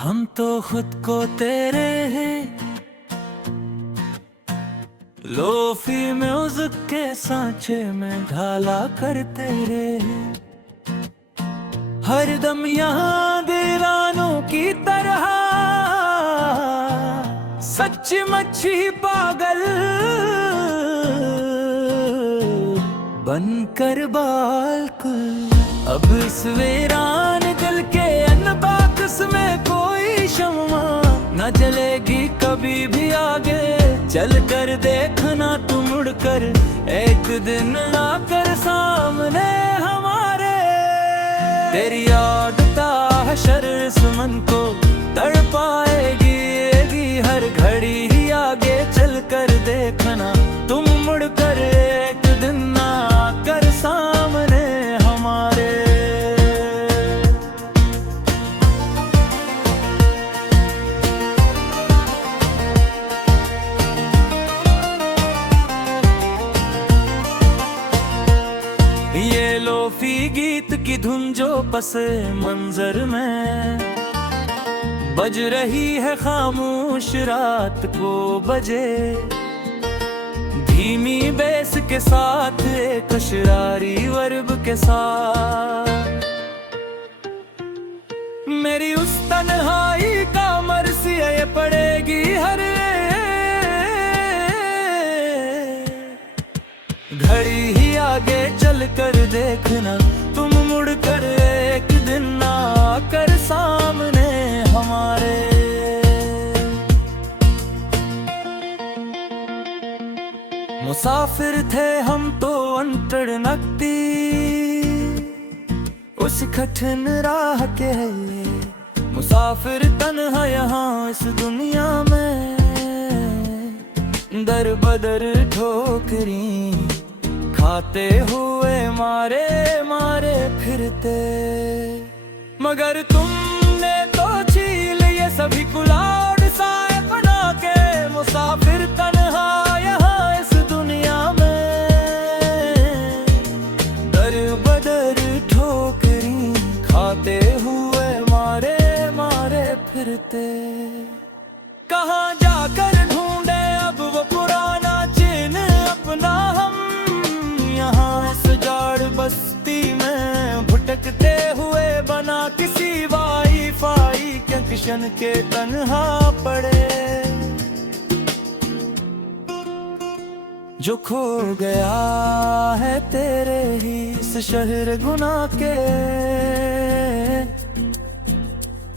हम तो खुद को तेरे हैं, लोफी म्यूजिक के सांचे में ढाला करते रहे। हर दम यहाँ दीवानों की तरह सच्ची मच्छी पागल बनकर बालकुल। अब इस वीरान दिल के अनबाक्स में कोई शम्मा न जलेगी कभी भी आगे। चल कर देखना तू मुड़कर, एक दिन आकर सामने हमारे। तेरी याद हशर इस मन को तड़पाएगी हर घड़ी ही आगे। चल कर देखना तुम मुड़कर, एक दिन आकर सामने हमारे। ये लोफी गीत की धुन जो पसे मंजर में बज रही है खामोश रात को बजे। धीमी बेस के साथ एक शरारी वर्ब के साथ मेरी उस तन्हाई का मरसिया ये पड़ेगी हर घड़ी ही आगे। चल कर देखना तुम मुड़ कर, एक दिन आकर सामने हमारे। मुसाफिर थे हम तो अंतर नकती उस कठिन राह के। मुसाफिर तन्हा यहाँ इस दुनिया में, दर बदर ठोकरी खाते हुए मारे मारे फिरते। मगर तुमने तो छीन ये सभी कुलाड़ साए बना के। मुसाफिर तन्हा यहाँ इस दुनिया में, दर बदर ठोकरी खाते हुए मारे मारे फिरते। कहाँ जाकर ढूंढे अब वो पुराना चिन्ह अपना हम। यहाँ इस जाड़ बस्ती में भटकते हुए बना किसी वाईफाई के किशन के तन्हा पड़े। जो खो गया है तेरे ही इस शहर गुनाह के।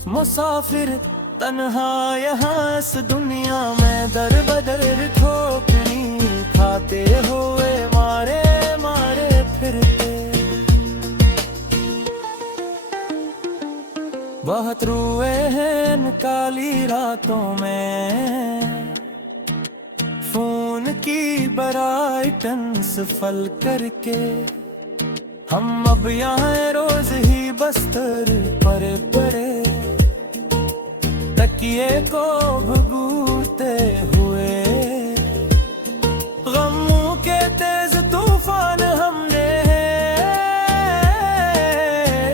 मुसाफिर तन्हा यहाँ इस दुनिया में, दर बदर ठोकरी खाते हुए मारे मारे फिरते। बहुत रोए हैं इन काली रातों में, फोन की ब्राइटन सफल करके। हम अब यहाँ रोज ही बस्तर पर पड़े, तकिए को भगूते हुए। गमों के तेज तूफान हमने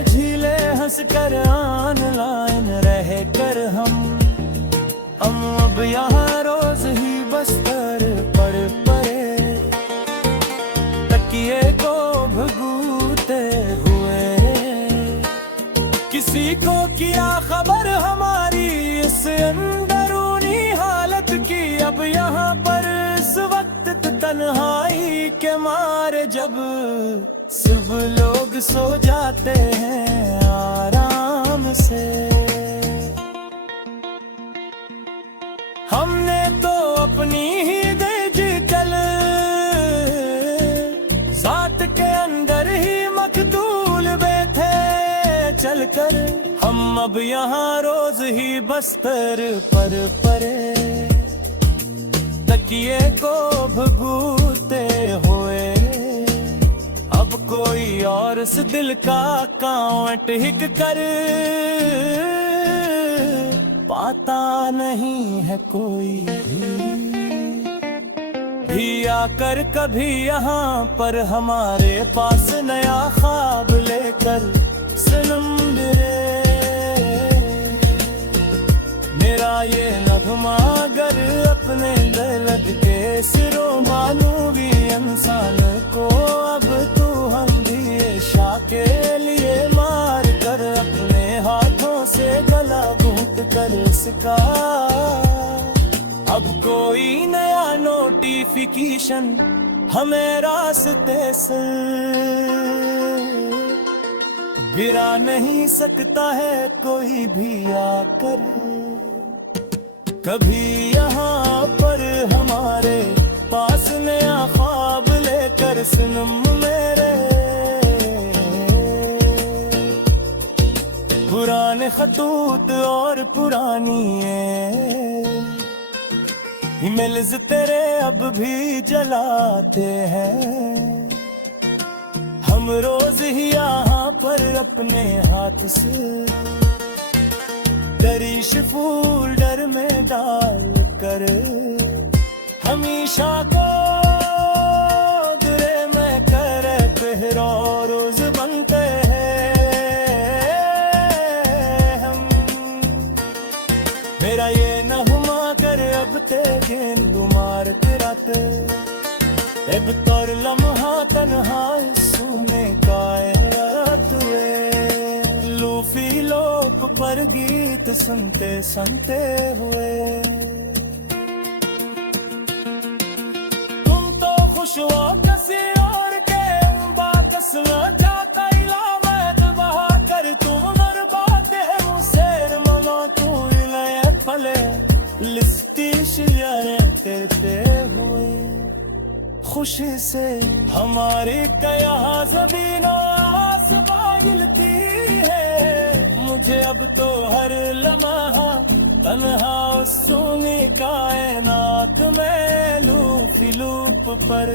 झीले हंस कर ऑनलाइन रह कर हम अब यहाँ रोज ही बस्तर पर पड़े, तकिए को भगूते हुए। किसी को किया खबर हमारी इस अंदरूनी हालत की। अब यहाँ पर इस वक्त तन्हाई के मारे, जब सब लोग सो जाते हैं आराम से। हमने तो अपनी ही डिजिटल साथ के अंदर ही मकतूल बैठे। चलकर हम अब यहाँ रोज ही बस्तर पर पड़े, तकिए को भगूते हुए। अब कोई और इस दिल का कांवट हिक कर पाता नहीं है कोई भी आकर कभी यहाँ पर हमारे पास नया ख्वाब लेकर। सनम रे मेरा ये नगमा अगर अपने दर्द के सिरों मानूं भी इंसान को, अब तू हम दिए शाह के लिए मार कर अपने हाथों से गला घूंट कर उसका। अब कोई नया नोटिफिकेशन हमें रास्ते से गिरा नहीं सकता है कोई भी आकर। कभी यहाँ पर हमारे पास नया ख्वाब लेकर सनम मेरे, पुराने खतूत और पुरानी ईमेल्स तेरे अब भी जलाते हैं। हम रोज ही यहाँ पर अपने हाथ से दरिश फोल्डर में डाल कर हमेशा को दुरे में करते रोज बनते हैं हम। मेरा ये न हुआ कर अब ते गेंद मार रात, अब तौर लम्हा तन्हा सुने कायनात हुए। लूफी लोक पर गीत सुनते सुनते हुए तुम तो खुश हो किसी और के बाकस न जाता इला मैं बहा कर तुम नर बातें मुसेर मनो तू इले फले लिस्टी शियारे तेरते हुए। खुशी से हमारी कया ज़मीनों आसमां गिलती है, मुझे अब तो हर लम्हा तन्हा सुनी कायनात में लूफी लूप पर।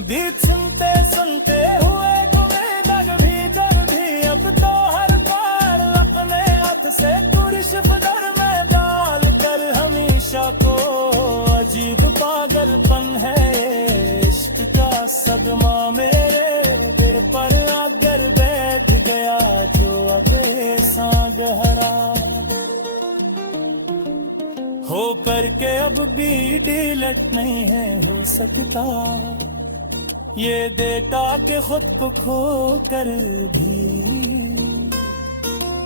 गीत सुनते सुनते हुए तुम्हें दग भीतर भी अब तो हर बार अपने हाथ से पूरी शिफदर में डाल कर हमेशा को। अजीब पागलपन है इश्क का सदमा मेरे दिल पर आकर बैठ गया जो अब ऐसा गहरा हो करके अब भी डिलीट नहीं है हो सकता। ये डेटा के खुद को खो कर भी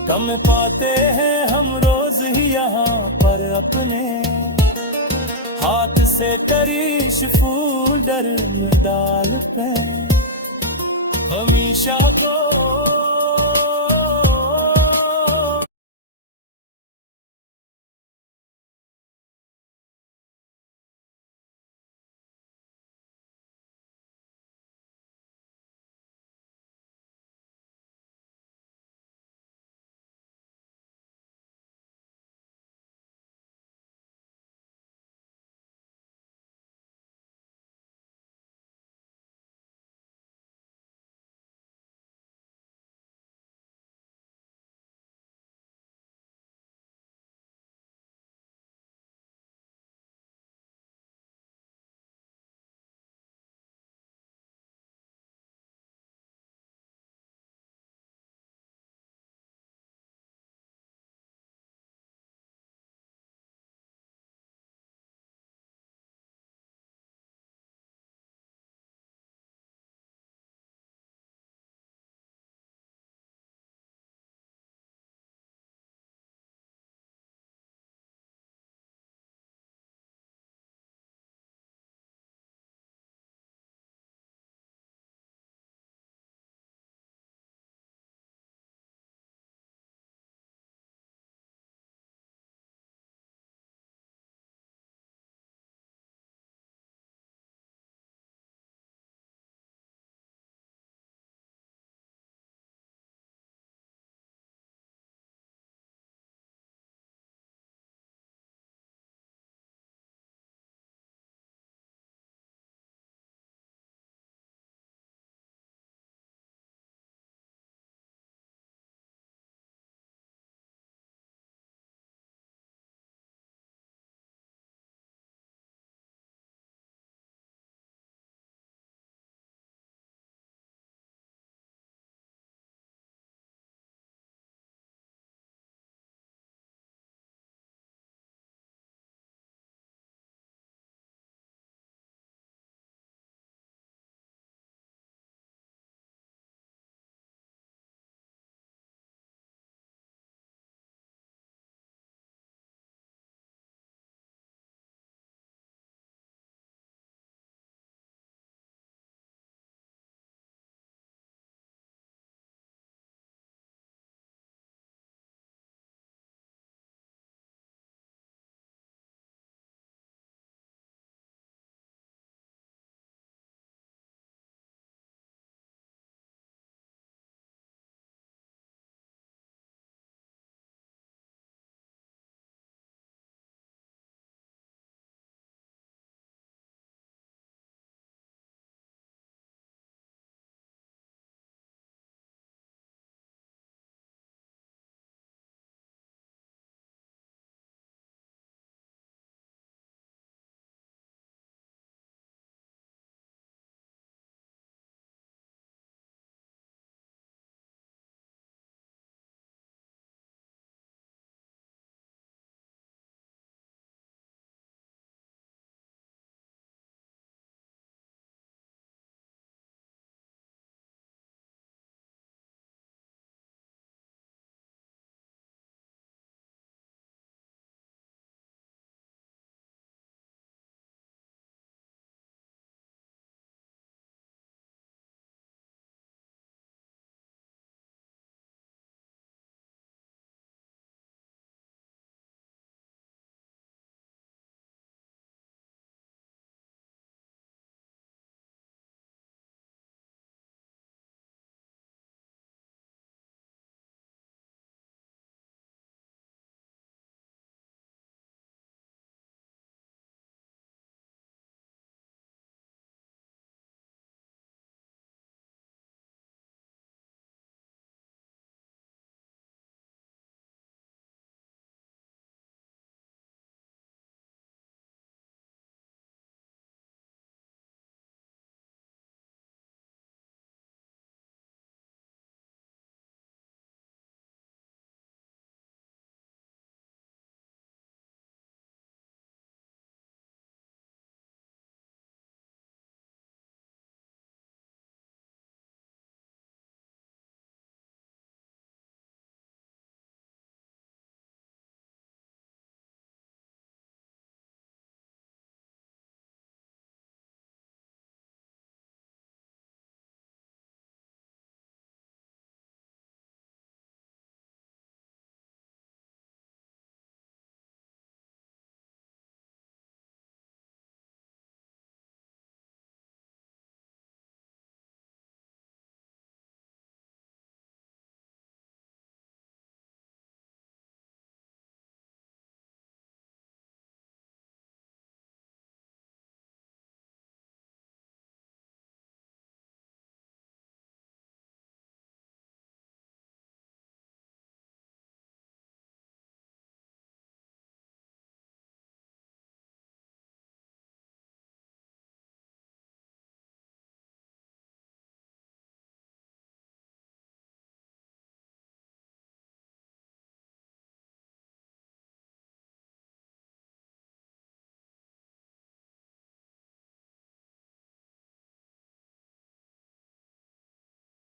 कम पाते हैं हम रोज ही यहाँ पर अपने हाथ से तरीश फोल्डर में डाल पे हमेशा को।